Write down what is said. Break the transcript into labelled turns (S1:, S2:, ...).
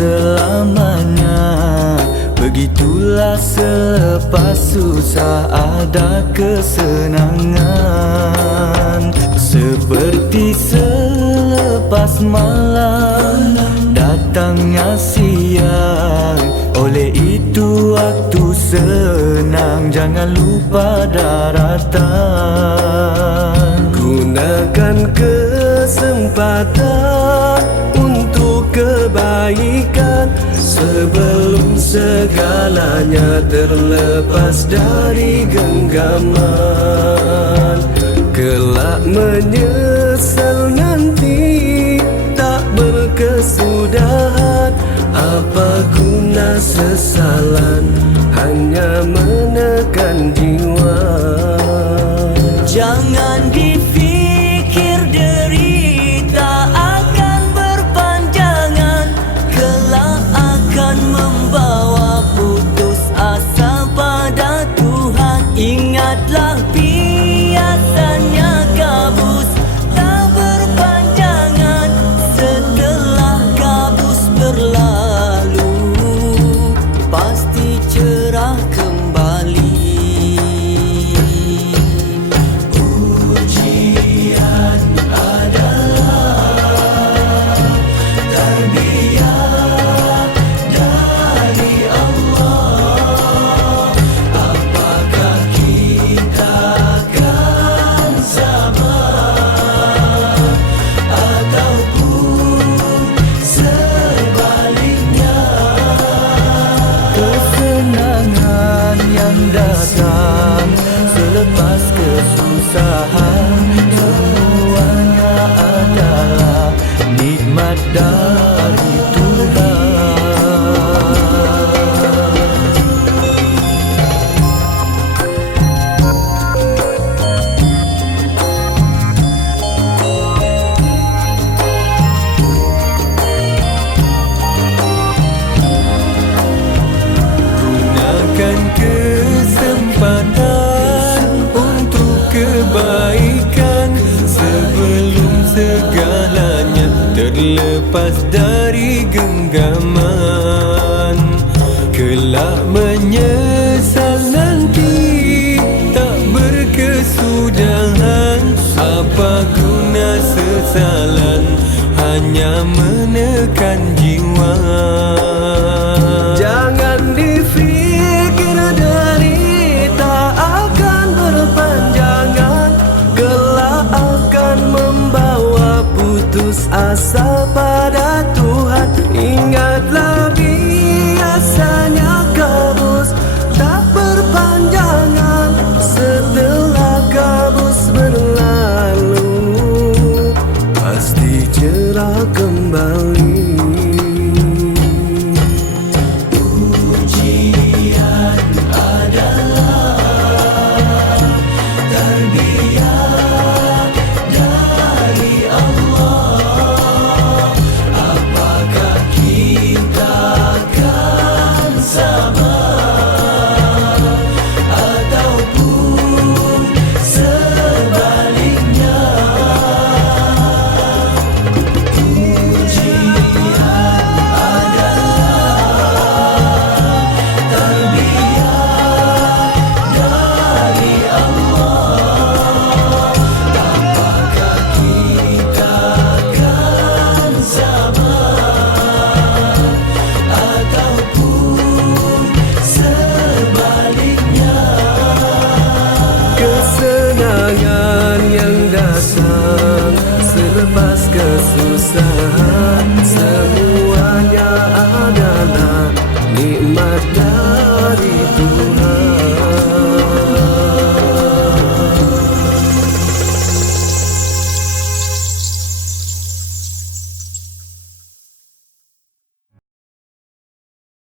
S1: selamanya. Begitulah selepas susah ada kesenangan. Seperti selepas malam datangnya siang. Oleh itu waktu senang jangan lupa daratan.
S2: Gunakan kesempatan kebaikan. Sebelum segalanya terlepas dari genggaman. Kelak menyesal nanti tak berkesudahan. Apa guna sesalan hanya menekan jiwa
S1: bırak. done. Terlepas dari genggaman. Kelak menyesal nanti tak berkesudahan. Apa guna sesalan? Hanya menekan jiwa
S2: rasa pada